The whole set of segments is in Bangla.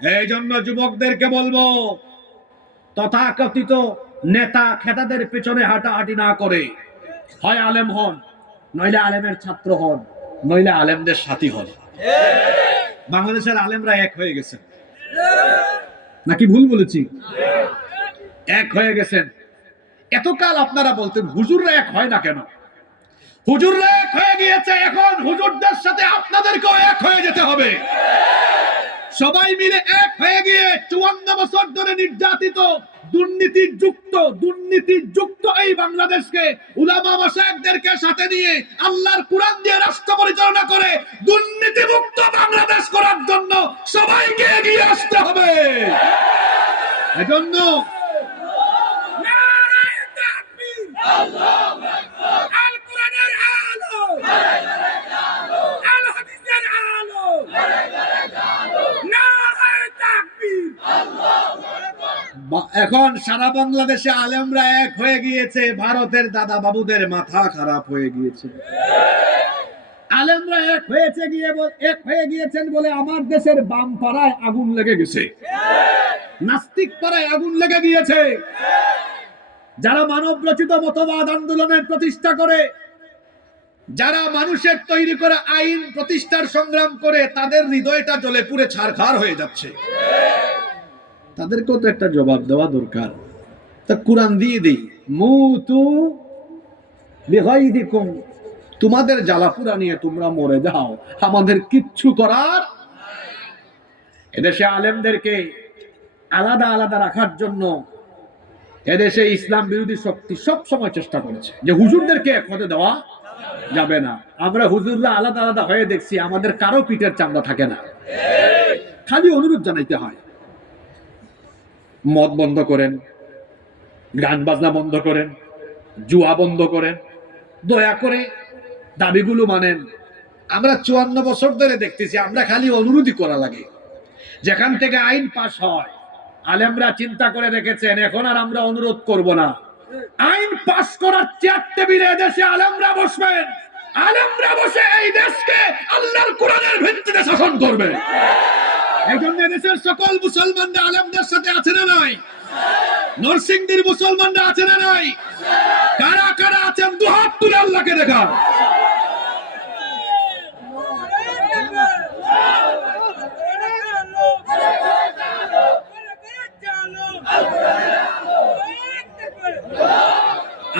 এই জন্য যুবকদেরকে বলবো, তথাকথিত নেতা খেতাদের পেছনে হাঁটাহাঁটি না করে হয় আলেম হন, নইলে আলেমের ছাত্র হন, নইলে আলেমদের সাথী হন। বাংলাদেশের আলেমরা এক হয়ে গেছেন, নাকি ভুল বলেছি? এক হয়ে গেছেন। এতকাল আপনারা বলতেন হুজুররা এক হয় না কেন? হুজুররা এক হয়ে গিয়েছে, এখন হুজুরদের সাথে আপনাদেরকেও এক হয়ে যেতে হবে। সবাই মিলে এক হয়ে গিয়ে 54 বছর ধরে নির্যাতিত, দুর্নীতিযুক্ত এই বাংলাদেশকে উলামা মাশায়েখদেরকে সাথে নিয়ে আল্লাহর কুরআন দিয়ে রাষ্ট্র পরিচালনা করে দুর্নীতিমুক্ত বাংলাদেশ করার জন্য সবাইকে এগিয়ে আসতে হবে। এজন্য নারায়ে তাকবীর, আল্লাহু আকবার, আল কুরআনের আলো, আল হাদিসের আলো, নারায়ে তাকবীর, আল্লাহু আকবার। এখন সারা বাংলাদেশে আলেমরা এক হয়ে গিয়েছে, ভারতের দাদা বাবুদের মাথা খারাপ হয়ে গিয়েছে। আলেমরা এক হয়ে গিয়েছেন বলে আমার দেশের বাম পাড়ায় আগুন লেগে গেছে, নাস্তিক পাড়ায় আগুন লেগে গিয়েছে। যারা মানব রচিত মতবাদ আন্দোলনের প্রতিষ্ঠা করে, যারা মানুষের তৈরি করা আইন প্রতিষ্ঠার সংগ্রাম করে, তাদের হৃদয়টা জ্বলে পুড়ে ছারখার হয়ে যাচ্ছে। তাদেরকেও তো একটা জবাব দেওয়া দরকার। তা কুরআন দিয়ে দেই, মুতু বিগাইদিকুম, তোমাদের জ্বালাপুরা নিয়ে তোমরা মরে যাও, আমাদের কিচ্ছু করার। এদেশে আলেমদেরকে আলাদা আলাদা রাখার জন্য এদেশে ইসলাম বিরোধী শক্তি সব সময় চেষ্টা করেছে যে হুজুরদেরকে এক হতে দেওয়া যাবে না। আমরা হুজুররা আলাদা আলাদা হয়ে দেখছি, আমাদের কারো পিঠের চামড়া থাকে না। খালি অনুরোধ জানাইতে হয়, মদ বন্ধ করেন, গান বাজনা বন্ধ করেন, জুয়া বন্ধ করেন, দয়া করে দাবিগুলো মানেন। আমরা 54 বছর ধরে দেখতেছি, আমরা খালি অনুরোধই করা লাগে। যেখান থেকে আইন পাস হয়, আলেমরা চিন্তা করে রেখেছেন এখন আর আমরা অনুরোধ করব না। আইন পাস করার চেয়ার টেবিলে দেশে আলেমরা বসবেন, আলেমরা বসে এই দেশকে আল্লাহর কোরআনের ভিত্তিতে শাসন করবে। এই জন্য দেশের সকল মুসলমানরা আলেমদের সাথে আছে না নাই? নরসিংদীর মুসলমানরা আছে না নাই? কারা কারা আছেন দুহাত তুলে আল্লাহকে দেখান।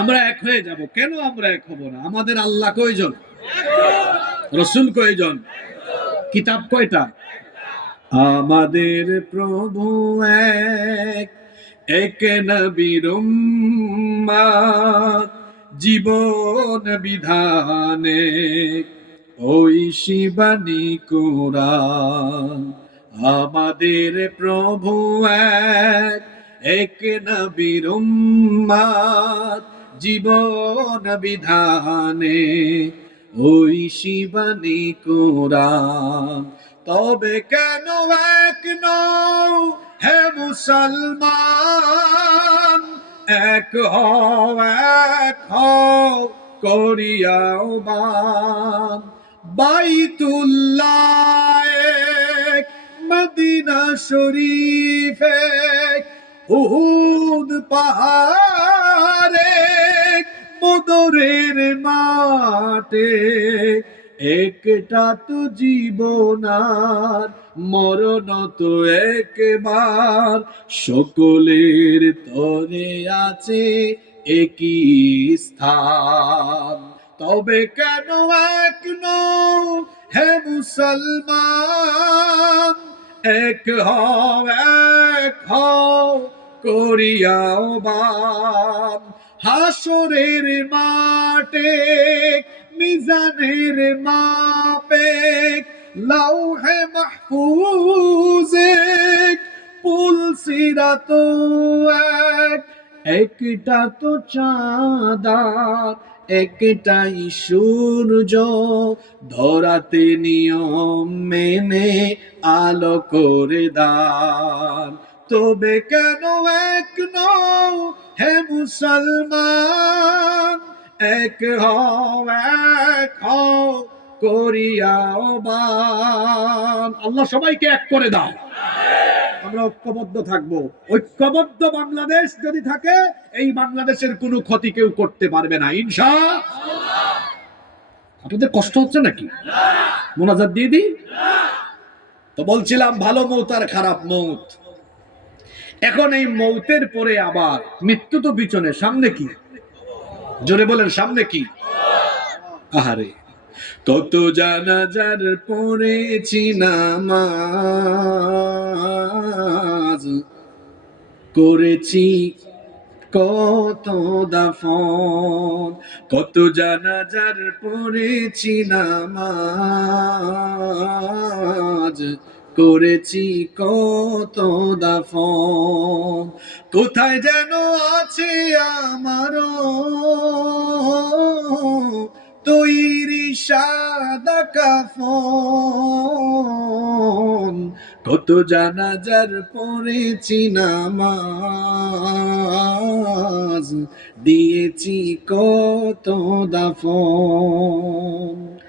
আমরা এক হয়ে যাব। কেন আমরা এক হব না? আমাদের আল্লাহ কয়জন? রাসূল কয়জন? কিতাব কয়টা? আমাদের প্রভু এক, এক নবীর উম্মত, জীবন বিধানে ওই শিবানী কোরআন। আমাদের প্রভু এক, এক নবীর উম্মত, জীবন বিধানে ওই শিবানী কোরআন। তবে কেন এক নও হে মুসলমান, এক হও করিয়াও বান। বাইতুল্লাহ এক, মদিনা শরীফ এক, উহুদ পাহাড় এক, বদরের মাঠে একটা তো জীবন আর মরণ তো একবার, সকলের তরে আছে একই স্থান। তবে কেন এক নও হে মুসলমান, এক হও করিয়াও বান। হাসরের মাঠে মিজানের মাপে, লাউহে মাহফুজ এক, পুল সিরাত এক, একটা তো চাঁদার একটাই সূর্য, ধরাতে নিয়ম মেনে আলো করে দান। তবে কেন এক নও হে মুসলমান, এক হও করিয়াও বান। আল্লাহ সবাইকে এক করে দাও। আমরা ঐক্যবদ্ধ থাকব। ঐক্যবদ্ধ বাংলাদেশ যদি থাকে, এই বাংলাদেশের কোনো ক্ষতি কেউ করতে পারবে না ইনশাআল্লাহ। আপনাদের কষ্ট হচ্ছে নাকি? মোনাজাত দিয়ে দিই। তো বলছিলাম ভালো মৌত আর খারাপ মৌত। এখন এই মৌতের পরে আবার মৃত্যু তো পিছনে, সামনে কি? জোরে বলেন, সামনে কি? আহারে, কত জানাজার পড়েছি নামাজ, করেছি কত দাফন, কত জানাজার পড়েছি নামাজ, করেছি কত দাফন, কোথায় যেন আছে আমারও তৈরি সাদা কাফন, কত জানাজার পড়েছি নামাজ, দিয়েছি কত দাফন।